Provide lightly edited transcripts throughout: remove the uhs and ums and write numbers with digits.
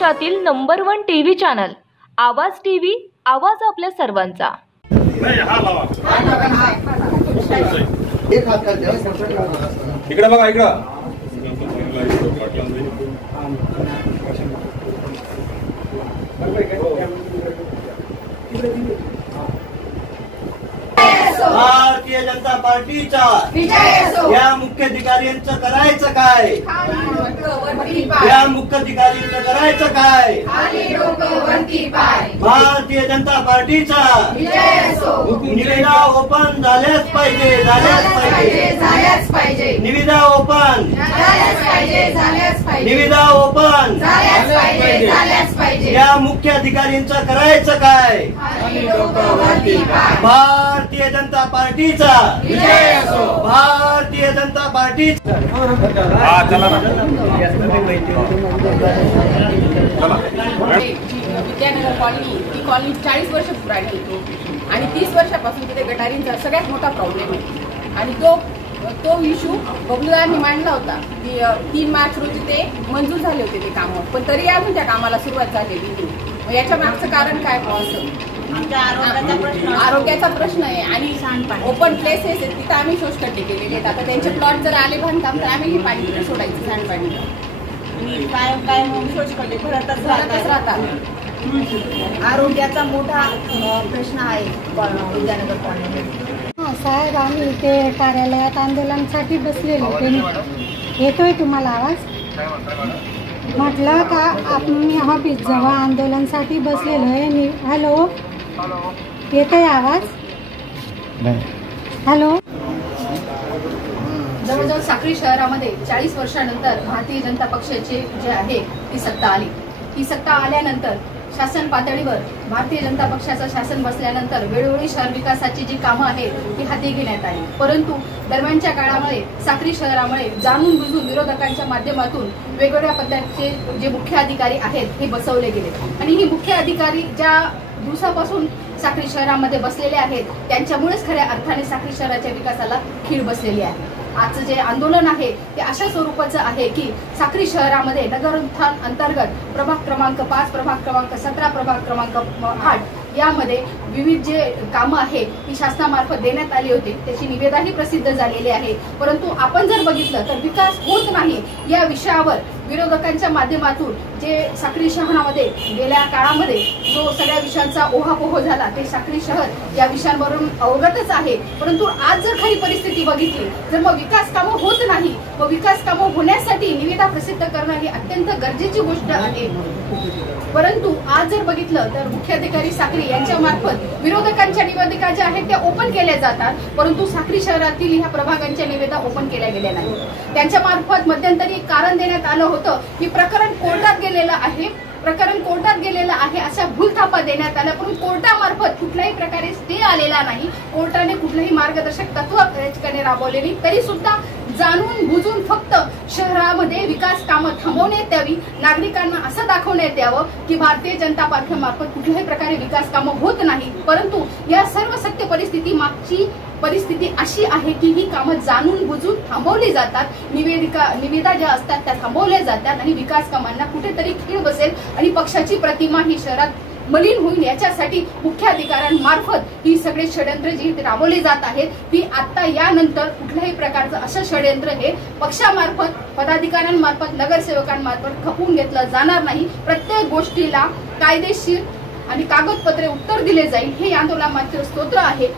महाराष्ट्रातील number 1 TV channel आवाज TV, आवाज आपल्या सर्वांचा। इकडे बघा, इकडं भारतीय जनता पार्टीचा या मुख्याधिकाऱ्यांचं करायचं काय? या मुख्याधिकाऱ्यांचं करायचं काय? भारतीय जनता पार्टीचा निविदा ओपन झाल्याच पाहिजे, झाल्याच पाहिजे, निविदा ओपन, निविदा ओपन, या मुख्याधिकाऱ्यांचं करायचं काय? भारतीय जनता पार्टीचा, भारतीय जनता पार्टीचा। विद्यानगर कॉलनी ही कॉलनी 40 वर्ष पुराणी आणि 30 वर्षापासून तिथे गटारींचा सगळ्यात मोठा प्रॉब्लेम आहे आणि तो इश्यू बबलूदारांनी मांडला होता की 3 मार्च रोजी ते मंजूर झाले होते ते काम, पण तरी अजून त्या कामाला सुरुवात झालेली नाही। याच्या मागचं कारण काय असं? आरोग्याचा प्रश्न आहे आणि ओपन प्लेसेस आहेत तिथं आम्ही शोषखड्डे केलेले आहेत। आता त्यांचे प्लॉट जर आले बांधकाम तर आम्ही पाणी तिथे सोडायचं, सांडपाणी काय शोषखड्डे भरतच राहतात। आरोग्याचा मोठा प्रश्न आहे विद्यानगर कॉलनीमध्ये। साहेब, आम्ही इथे कार्यालयात आंदोलनासाठी बसलेलो होते। येतोय तुम्हाला आवाज? म्हटलं का आपण ऑफिस जवळ आंदोलनासाठी बसलेलो आहे। हॅलो, येतोय आवाज? हॅलो। जवळजवळ साक्री शहरामध्ये 40 वर्षानंतर भारतीय जनता पक्षाचे जे आहे ती सत्ता आली। ही सत्ता आल्यानंतर शासन पातळीवर भारतीय जनता पक्षाचं शासन बसल्यानंतर वेळोवेळी शहर विकासाची जी कामं आहेत ती हाती घेण्यात आली, परंतु दरम्यानच्या काळामध्ये साक्री शहरामध्ये जाणून बुजून विरोधकांच्या माध्यमातून वेगवेगळ्या पद्धतीचे जे मुख्य अधिकारी आहेत हे बसवले गेले आणि ही मुख्य अधिकारी ज्या दिवसापासून साक्री शहरामध्ये बसलेले आहेत त्यांच्यामुळेच खऱ्या अर्थाने साक्री शहराच्या विकासाला खीळ बसलेली आहे। आजचं जे आंदोलन आहे ते अशा स्वरूपाचं आहे की साक्री शहरामध्ये नगर उत्थान अंतर्गत प्रभाग क्रमांक 5, प्रभाग क्रमांक 17, प्रभाग क्रमांक 8 यामध्ये विविध जे कामं आहे ती शासनामार्फत देण्यात आली होती, त्याची निवेदनही प्रसिद्ध झालेली आहे, परंतु आपण जर बघितलं तर विकास होत नाही या विषयावर विरोधकांच्या माध्यमातून जे साक्री शहरामध्ये गेल्या काळामध्ये जो सगळ्या विषयांचा ओहापोह झाला ते साक्री शहर या विषयांवरून अवगतच आहे, परंतु आज जर खरी परिस्थिती बघितली तर मग विकास कामं होत नाही व विकास कामं होण्यासाठी निविदा प्रसिद्ध करणं ही अत्यंत गरजेची गोष्ट आहे। परंतु आज जर बघितलं तर मुख्याधिकारी साक्री यांच्या मार्फत विरोधकांच्या निवेदिका ज्या आहेत त्या ओपन केल्या जातात, परंतु साक्री शहरातील ह्या प्रभागांच्या निवेदा ओपन केल्या गेल्या नाही। त्यांच्या मार्फत मध्यंतरी कारण देण्यात आलं होतं की प्रकरण कोर्टात गेलेलं आहे, प्रकरण कोर्टात गेलेलं आहे अशा भूलथापा देण्यात आल्या, परंतु कोर्टामार्फत कुठल्याही प्रकारे स्टे आलेला नाही, कोर्टाने कुठलेही मार्गदर्शक तत्व याचकाने राबवले नाही, तरी सुद्धा जाणून बुजून फक्त शहरामध्ये विकास कामं थांबवण्यात यावी, नागरिकांना असं दाखवण्यात यावं की भारतीय जनता पक्षामार्फत कुठल्याही प्रकारे विकास कामं होत नाही, परंतु या सर्व सत्य परिस्थिती मागची परिस्थिती अशी आहे की ही कामं जाणून बुजून थांबवली जातात, निविदा ज्या असतात त्या थांबवल्या जातात आणि विकास कामांना कुठेतरी खीळ बसेल आणि पक्षाची प्रतिमा ही शहरात मलिन होईल याच्यासाठी मुख्य अधिकाऱ्यांमार्फत ही सगळे षडयंत्र जी राबवली जात आहेत ती आता यानंतर कुठल्याही प्रकारचं असं षडयंत्र हे पक्षामार्फत, पदाधिकाऱ्यांमार्फत, नगरसेवकांमार्फत खपवून घेतलं जाणार नाही। प्रत्येक गोष्टीला कायदेशीर आणि कागदपत्रे उत्तर दिले जाईल हे आंदोलनामागचे स्तोत्र आहे।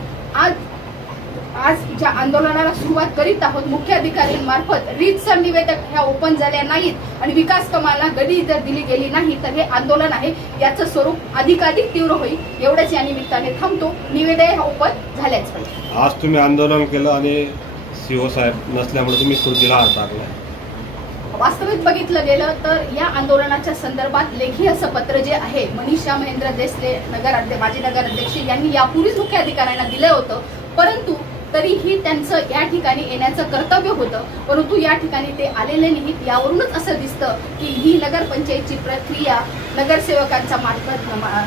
आज ज्या आंदोलनाला सुरुवात करीत आहोत मुख्य अधिकाऱ्यांमार्फत रीतसर निवेदक ह्या ओपन झाल्या नाहीत आणि विकास कामाला गती जर दिली गेली नाही तर हे आंदोलन आहे याचं स्वरूप अधिकाधिक तीव्र होईल, एवढंच या निमित्ताने थांबतो। निवेदन ओपन झाल्याच पाहिजे। आज तुम्ही आंदोलन केलं आणि सीओ साहेब नसल्यामुळे तुम्ही सुरुवातीला हात टाकला। वास्तविक बघितलं गेलं तर या आंदोलनाच्या संदर्भात लेखी असं पत्र जे आहे मनीषा महेंद्र देसले माजी नगराध्यक्ष यांनी यापूर्वीच मुख्य अधिकाऱ्यांना दिलं होतं, परंतु तरीही त्यांचं या ठिकाणी येण्याचं कर्तव्य होतं, परंतु या ठिकाणी ते आलेले नाहीत। यावरूनच असं दिसतं की ही नगरपंचायतची प्रक्रिया नगरसेवकांच्या मार्फत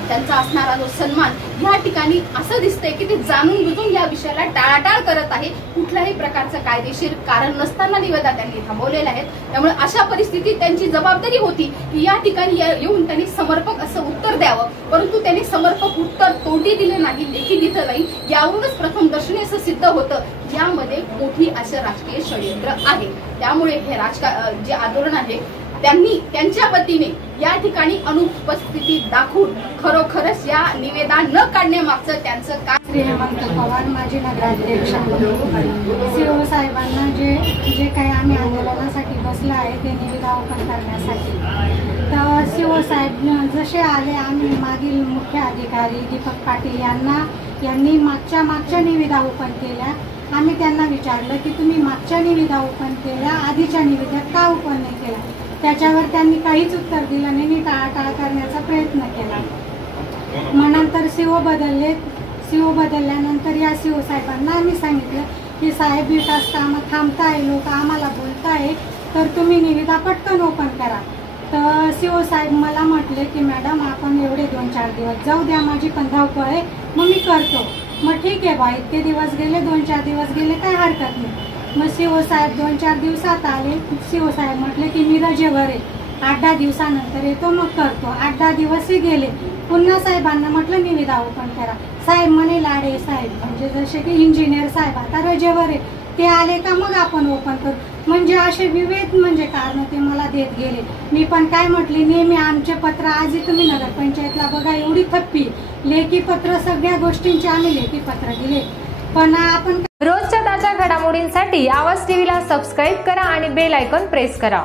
त्यांचा असणारा जो सन्मान या ठिकाणी असं दिसतंय की ते जाणून बुजून या विषयाला टाळाटाळ करत आहे. कुठल्याही प्रकारचं कायदेशीर कारण नसताना निविदा त्यांनी थांबवलेल्या आहेत. त्यामुळे अशा परिस्थितीत त्यांची जबाबदारी होती की या ठिकाणी येऊन त्यांनी समर्पक असं उत्तर द्यावं, परंतु त्यांनी समर्पक उत्तर तोंडी दिले नाही, लेखी दिलं नाही. यावरूनच प्रथम दर्शनी असं सिद्ध होतं यामध्ये मोठी असं राजकीय षडयंत्र आहे. त्यामुळे हे जे आंदोलन आहे त्यांनी त्यांच्या वतीने या ठिकाणी अनुपस्थिती दाखवून खरोखरच या निवेदन न काढण्यामागचं त्यांचं काय. श्री हेमंत पवार, माजी नगराध्यक्ष. सीओ साहेबांना जे काही आम्ही आंदोलनासाठी बसलो आहे ते निविदा ओपन करण्यासाठी, तर सीओ साहेब जसे आले, आम्ही मागील मुख्य अधिकारी दीपक पाटील यांनी मागच्या निविदा ओपन केल्या. आम्ही त्यांना विचारलं की तुम्ही मागच्या निविदा ओपन केल्या, आधीच्या निविद्यात का ओपन नाही केला. त्याच्यावर त्यांनी काहीच उत्तर दिलं नाही, टाळाटाळ करण्याचा प्रयत्न केला. मग नंतर सीओ बदलल्यानंतर या सीओ साहेबांना आम्ही सांगितलं की साहेब विकास कामं थांबताय, लोक आम्हाला बोलताय, तर तुम्ही निविदा पटकन ओपन करा. तर सीओ साहेब मला म्हटले की मॅडम आपण एवढे 2-4 दिवस जाऊ द्या, माझी पण धावपळ आहे, मग मी करतो. मग ठीक आहे बा, इतके दिवस गेले, 2-4 दिवस गेले, काय हरकत नाही. मग सीओ साहेब 2-4 दिवसात आले. सीओ साहेब म्हटले की मी रजेवर आहे, 8-10 दिवसानंतर येतो, मग करतो. 8-10 दिवसही गेले. पुन्हा साहेबांना म्हटलं निविदा ओपन करा. साहेब म्हणे लाडे साहेब, म्हणजे जसे की इंजिनियर साहेब आता रजेवर आहे, ते आले का मग आपण ओपन करू. म्हणजे असे विविध कारण ते मला देत गेले. मी पण काय म्हटले, नेहमी आमचे पत्र, आजही तुम्ही नगरपंचायतला बघा एवढी थप्पी, लेखी पत्र, सगळ्या गोष्टींचे आम्ही लेखी पत्र दिले. पण आपण रोजच्या ताज्या घडामोडींसाठी आवाज टीव्हीला सबस्क्राईब करा आणि बेल आयकॉन प्रेस करा.